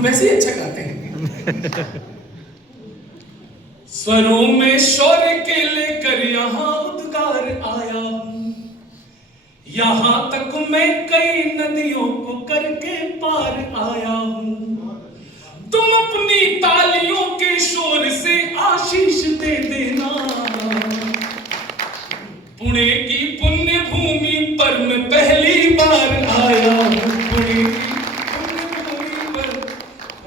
हम वैसे ही अच्छा गाते हैं। स्वरों में शौर्य के लेकर यहाँ उद्गार आया हूं, यहां तक मैं कई नदियों को करके पार आया हूं। तुम अपनी तालियों के शोर से आशीष दे देना, पुणे की पुण्य भूमि पर मैं पहली बार आया हूं। पुणे की पुण्य भूमि पर।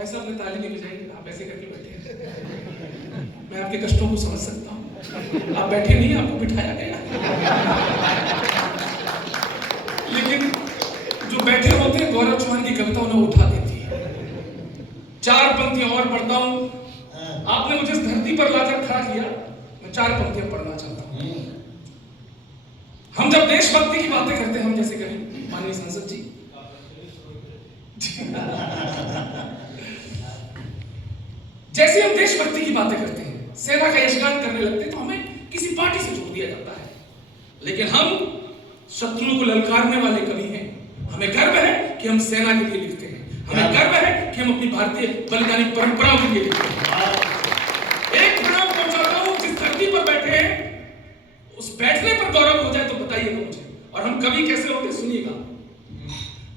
ऐसा आपने ताली नहीं बजाई, आप ऐसे करके बैठे हैं। मैं आपके कष्टों को समझ सकता हूं। आप बैठे नहीं, आपको बिठाया गया। लेकिन जो बैठे होते हैं, गौरव चौहान की कविता उन्हें उठा देती है। 4 पंक्तियां और पढ़ता हूं। आपने मुझे इस धरती पर लाकर खड़ा किया, मैं 4 पंक्तियां पढ़ना चाहता हूं। हम जब देशभक्ति की बातें करते हैं, हम जैसे करें माननीय संसद जी, जैसे हम देशभक्ति की बातें करते हैं, सेना का यशगान करने लगते हैं, तो हमें किसी पार्टी से जोड़ दिया जाता है। लेकिन हम शत्रुओं को ललकारने वाले कवि हैं। हमें गर्व है कि हम सेना के लिए लिखते हैं, हमें गर्व है कि हम अपनी भारतीय बलिदानी परंपराओं के लिए लिखते हैं। एक प्रणाम पहुंचाता हूं जिस धरती पर बैठे हैं, उस बैठने पर गौरव हो जाए तो बताइएगा मुझे। और हम कवि कैसे होते सुनिएगा।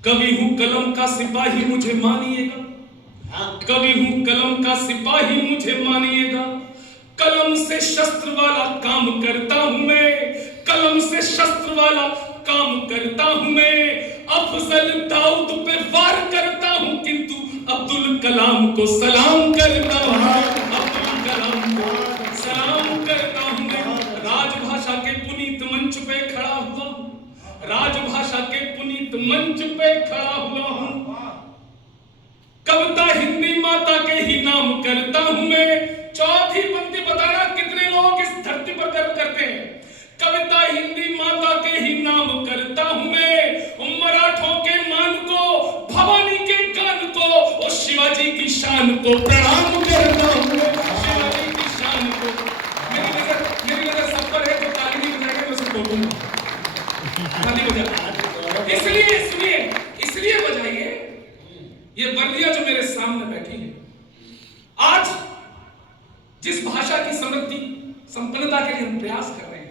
कवि हूं कलम का सिपाही मुझे मानिएगा, कवि हूं कलम का सिपाही मुझे मानिएगा। कलम से शस्त्र वाला काम करता हूं मैं, कलम से शस्त्र वाला काम करता हूं मैं। अफजल दाऊद पे वार करता हूं, किंतु अब्दुल कलाम को सलाम करता हूं। अब्दुल कलाम को सलाम करता हूं मैं। राजभाषा के पुनीत मंच पे खड़ा हुआ हूं, राजभाषा के पुनीत मंच पे खड़ा हुआ हूं। कविता हिंदी माता के ही नाम करता हूं मैं। चौथी पंक्ति बताना कितने लोग इस धरती पर गर्व करते हैं। कविता हिंदी माता के ही नाम करता हूं मैं। मराठों के मान को, भवानी के गान को, और शिवाजी की शान को प्रणाम करता हूं मैं। शिवाजी की शान को। मेरी नजर सब पर है, तो ताली नहीं बजाएगा मैं सबको बोलूंगा। ताली बजा। इसलिए सुनिए, इसलिए बजाइए। ये वर्दियां जो मेरे सामने बैठी है, आज जिस भाषा की समृद्धि संपन्नता के लिए हम प्रयास कर रहे हैं,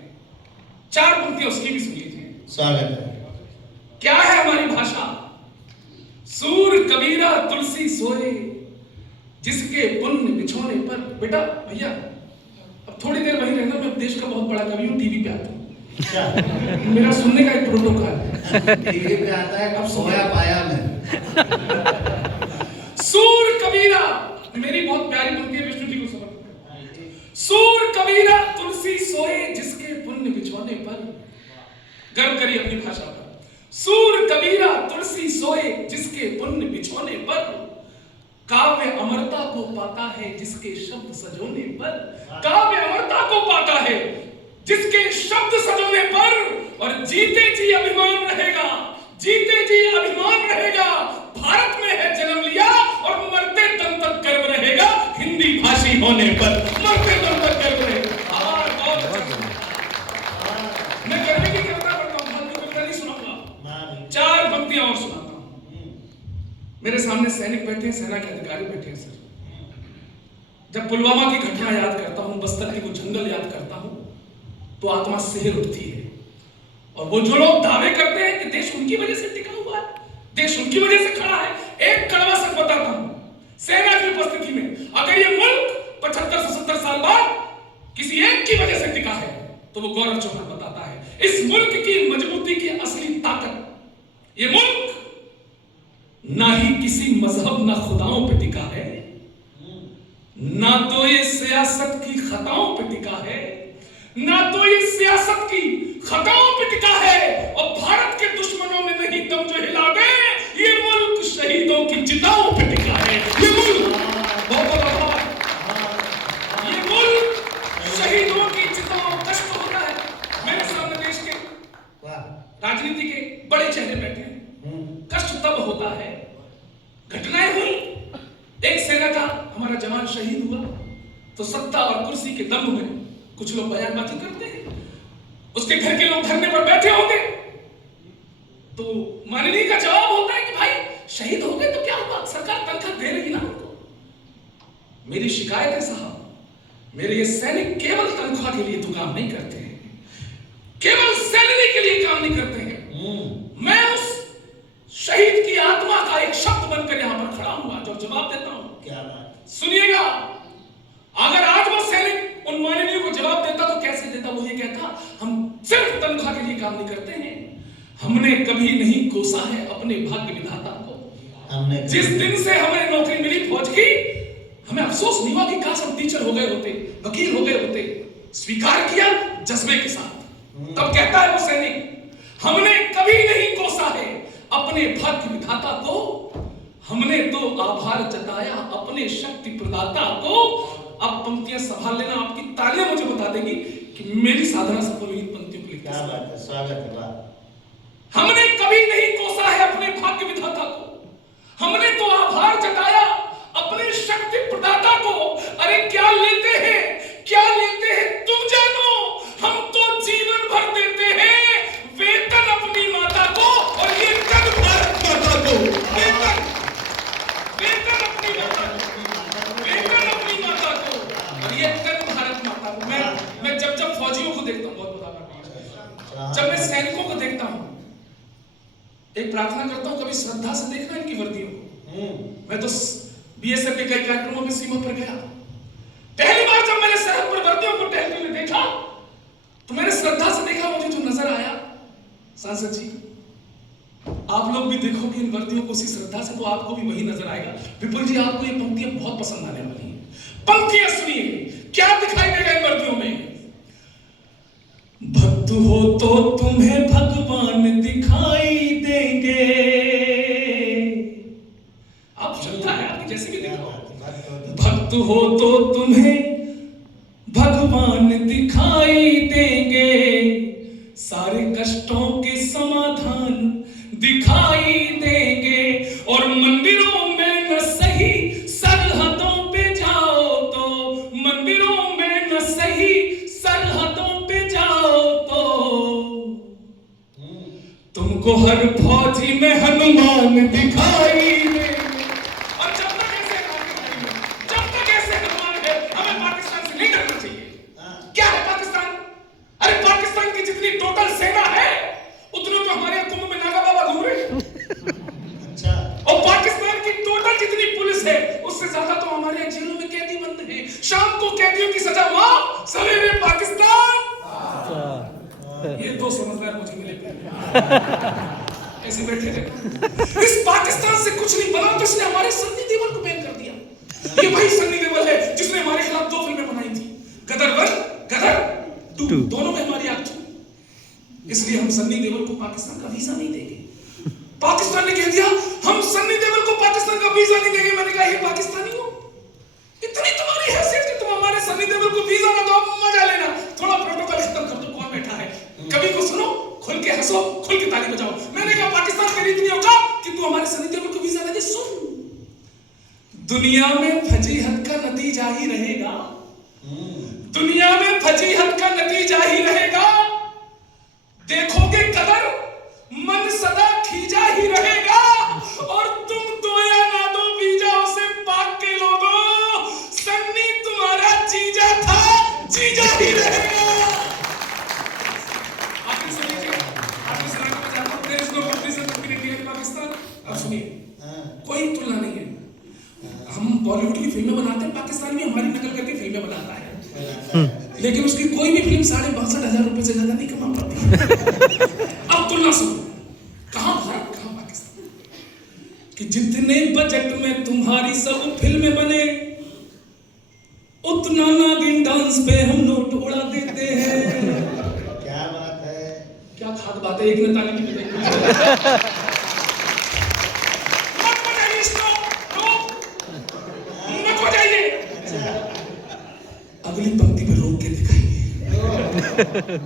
4 पंक्तियां उसकी भी सुन लीजिए। स्वागत है। क्या है हमारी भाषा? सूर कबीरा तुलसी सोए, जिसके पुण्य बिछोने पर। बेटा भैया अब थोड़ी देर वहीं रहना, मैं देश का बहुत बड़ा कवि हूँ, टीवी पे आता हूँ। मेरा सुनने का एक प्रोटोकॉल है। टीवी पे आता है, अब सोया पाया मैं। सूर कबीरा, मेरी बहुत प्यारी पंक्ति है, विष्णु जी को समर्पित है। सूर कबीरा तुलसी सोए, जिसके पुण्य बिछोने पर। गर्व करिए अपनी भाषा पर। सूर कबीरा तुलसी सोए, जिसके पुण्य बिछोने पर। काव्य अमरता को पाता है जिसके शब्द सजोने पर। काव्य अमरता को पाता है जिसके शब्द सजोने पर। और जीते जी अभिमान रहेगा, जीते जी अभिमान रहेगा। भारत में है जन्म लिया, और मरते दम तक गर्व रहेगा हिंदी भाषी होने पर। मरते दम तक गर्व रहेगा। मैं गर्व की कविता पढ़ता हूं, फालतू कविता नहीं सुनाऊंगा। 4 पंक्तियां और सुनाता हूं। मेरे सामने सैनिक बैठे हैं, सेना के अधिकारी बैठे हैं। सर, जब पुलवामा की घटना याद करता हूं, बस्तर के वो जंगल याद करता हूं, तो आत्मा सिहर उठती है। और वो जो लोग दावे करते हैं कि देश उनकी वजह से टिका हुआ है, देश उनकी वजह से खड़ा है, एक कड़वा सच बताता हूं। सेना की उपस्थिति में अगर ये मुल्क 75 से 70 साल बाद किसी एक की वजह से टिका है, तो वो गौरव चौहान बताता है इस मुल्क की मजबूती की असली ताकत। ये मुल्क ना ही किसी मजहब ना खुदाओं पे टिका है, ना तो ये सियासत की खताओं पे टिका है, ना तो ये सियासत की खताओं पे टिका है। और भारत के दुश्मनों ने नहीं दम जो हिला दे, ये मुल्क शहीदों की चिताओं पे टिका है। ये मुल्क ये मुल्क शहीदों की चिताओं कष्ट होता है। मेरे सामने देश के राजनीति के बड़े चेहरे बैठे हैं। कष्ट तब होता है, घटनाएं हुई, एक सेना का हमारा जवान शहीद हुआ, तो सत्ता और कुर्सी के दम में कुछ लोग बयानबाजी करते हैं। उसके घर के लोग धरने पर बैठे होंगे, तो माननीय का जवाब होता है कि भाई शहीद हो गए तो क्या हुआ, सरकार तनख्वाह दे रही ना उनको। मेरी शिकायत है साहब, मेरे ये सैनिक केवल तनख्वाह के लिए तो काम नहीं करते हैं, केवल सैलरी के लिए काम नहीं करते हैं। मैं उस शहीद की आत्मा का एक शब्द बनकर यहां पर खड़ा हूं आज और जवाब देता हूं। क्या बात, सुनिएगा, अगर आज वो सैनिक उन माननीयों को जवाब देता तो कैसे देता? वो ये कहता, हम सिर्फ तनख्वाह के लिए काम नहीं करते हैं, हमने कभी नहीं कोसा है अपने भाग्य विधाता को। हमने जिस दिन से हमें नौकरी मिली फौज की, हमें अफसोस नहीं हुआ कि काश हम टीचर हो गए होते, वकील हो गए होते। स्वीकार किया जज्बे के साथ। तब कहता है वो सैनिक, हमने कभी नहीं कोसा है अपने भाग्य विधाता को, हमने तो आभार जताया अपने शक्ति प्रदाता को। अब पंक्तियां संभाल लेना, आपकी तालियां मुझे बता देंगी कि मेरी साधना सफल हुई पंक्तियों को लिखते। क्या बात है, स्वागत है। हमने कभी नहीं कोसा है अपने भाग्य विधाता को, हमने तो आभार जताया अपने शक्ति प्रदाता को। अरे क्या लेते हैं, क्या लेते हैं तुम जानो, हम तो जीवन भर देते हैं वेतन अपनी माता को, और ये तन भारत माता को। वेतन, वेतन अपनी माता को, वेतन अपनी माता को, और ये तन भारत माता को। मैं जब फौजियों को देखता हूं, बहुत बड़ा, जब मैं सैनिकों को देखता हूं, एक प्रार्थना करता हूं, कभी श्रद्धा से देखना इनकी वर्दियों को। मैं तो बीएसएफ के कई कार्यक्रमों में सीमा पर गया, पहली बार जब मैंने सरहद पर वर्दियों को टहलते हुए देखा तो मैंने श्रद्धा से देखा। मुझे जो नजर आया, सांसद जी आप लोग भी देखोगे इन वर्दियों को उसी श्रद्धा से, तो आपको भी वही नजर आएगा। विपुल जी, आपको ये पंक्तियां बहुत पसंद आने वाली हैं। पंक्तियां सुनिए, क्या दिखाई देगा इन वर्दियों में। भक्त हो तो तुम्हें भगवान दिखाई देंगे। आप श्रद्धा है आपकी, जैसे भी देखो, भक्त हो तो तुम्हें भगवान दिखाई देंगे, सारे कष्टों के समाधान दिखाई देंगे। और मंदिरों में न सही सरहदों पे जाओ तो, मंदिरों में न सही सरहदों पे जाओ तो, तुमको हर फौजी में हनुमान दिखाई देंगे। और जब तक ऐसे हनुमान है, हमें पाकिस्तान से नहीं डरना चाहिए। क्या है पाकिस्तान? अरे पाकिस्तान की जितनी टोटल सेना है उतने तो हमारे कुंभ में नागा बाबा घूम रहे। अच्छा। और पाकिस्तान की टोटल जितनी पुलिस है उससे ज्यादा तो हमारे जेलों में कैदी बंद हैं। शाम को कैदियों की सजा माफ, सवेरे पाकिस्तान। ये दो समझदार मुझे मिले ऐसे बैठे थे। इस पाकिस्तान से कुछ नहीं बना तो इसने हमारे सन्नी देओल को बैन कर दिया। ये वही सन्नी देओल है जिसने हमारे खिलाफ 2 फिल्में बनाई थी, गदर 1, गदर 2, दोनों में हमारी आग थी। इसलिए हम सन्नी देओल को पाकिस्तान का वीजा नहीं देंगे। पाकिस्तान ने कह दिया हम सन्नी देओल को पाकिस्तान का वीजा नहीं देंगे। मैंने कहा ये पाकिस्तानी हो, इतनी तुम्हारी हैसियत कि तुम हमारे सन्नी देओल को वीजा ना दो, मजा लेना, थोड़ा प्रोटोकॉल खत्म कर दो। कौन बैठा है, कभी को सुनो, खुल के हंसो, खुल के ताली बजाओ। मैंने कहा पाकिस्तान की रीत नहीं होगा कि तू हमारे सन्नी देओल को वीजा दे। सुन, दुनिया में फजीहत का नतीजा ही रहेगा, दुनिया में फजीहत का नतीजा ही रहेगा। देखोगे कदर, मन सदा खींचा ही रहेगा। और तुम दो या ना दो वीजा उसे पाक के लोगों, सन्नी तुम्हारा जीजा था, जीजा ही रहेगा। अब सुनिए, कोई तुलना नहीं है। हम बॉलीवुड की फिल्में बनाते हैं, पाकिस्तान भी हमारी नकल करके फिल्में बनाता है, लेकिन उसकी कोई भी फिल्म 62,500 रुपए से ज्यादा नहीं कमा पाती। अब तुलना सुनो, कहां भारत कहां पाकिस्तान, कि जितने बजट में तुम्हारी सब फिल्में बने उतना नागिन डांस पे हम नोट उड़ा देते हैं। क्या बात है, क्या खाद बात है, एक ने ताली की बजाई। अगली पंक्ति पे रोक के दिखाइए।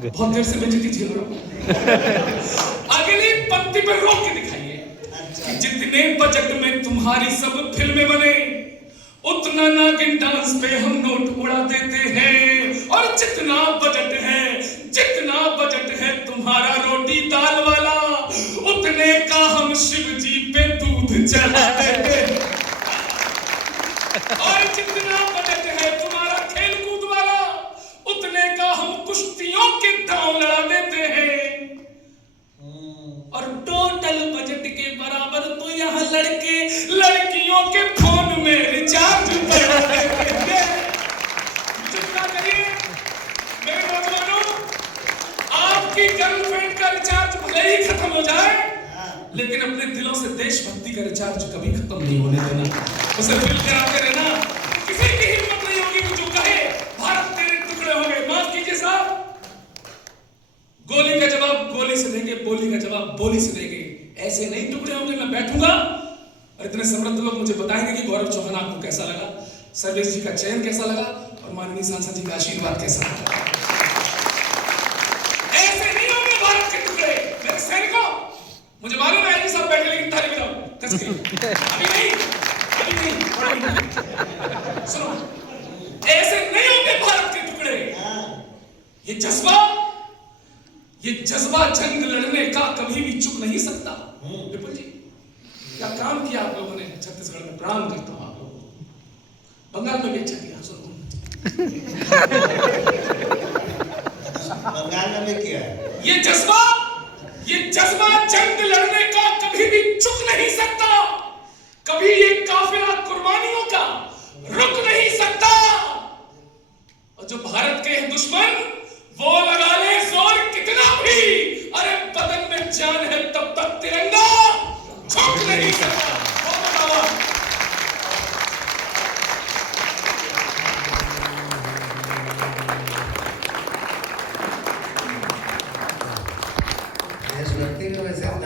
बहुत देर से मैं जितनी झेल रहा हूं। अगली पंक्ति पे रोक के दिखाइए कि जितने बजट में तुम्हारी सब फिल्में बने उतना नागिन डांस पे हम नोट उड़ा देते हैं। और जितना बजट है तुम्हारा रोटी दाल वाला, उतना उतने का हम शिव जी पे दूध चढ़ा देंगे। और जितना बजट है तुम्हारा खेल कूद वाला, उतने का हम कुश्तियों के दांव लड़ा देते हैं। और टोटल बजट के बराबर तो यहाँ लड़के लड़कियों के फोन में रिचार्ज करा देते हैं। चिंता करिए मेरे नौजवानों, आपकी गर्लफ्रेंड का रिचार्ज भले ही खत्म हो जाए, लेकिन अपने दिलों से देशभक्ति का रिचार्ज कभी खत्म नहीं होने देना। उसे फिल कराते रहना। किसी की हिम्मत नहीं होगी कि जो कहे भारत तेरे टुकड़े हो गए। माफ कीजिए साहब, गोली का जवाब गोली से देंगे, बोली का जवाब बोली से देंगे। ऐसे नहीं टुकड़े होंगे। मैं बैठूंगा और इतने समृद्ध लोग मुझे बताएंगे कि गौरव चौहान आपको कैसा लगा, सर्वेश जी का चयन कैसा लगा और माननीय सांसद जी का आशीर्वाद कैसा लगा। ऐसे नहीं होंगे भारत के टुकड़े। मेरे सैनिकों, मुझे मालूम है आईजी साहब बैठे, लेकिन ताली बजाओ कस के। अभी नहीं। सुनो, ऐसे नहीं होंगे भारत के टुकड़े। ये जज्बा जंग लड़ने का कभी भी चुक नहीं सकता। विपुल जी, क्या काम किया आप लोगों ने छत्तीसगढ़ में, प्रणाम करता हूं आप लोगों को। बंगाल में भी अच्छा किया। सुनो, बंगाल में भी किया है। ये जज्बा जंग लड़ने का कभी भी चुक नहीं सकता। कभी ये काफिला कुर्बानियों का रुक नहीं सकता। और जो भारत के दुश्मन, वो लगा ले जोर कितना भी, अरे बदन में जान है तब तक तिरंगा झुक नहीं सकता।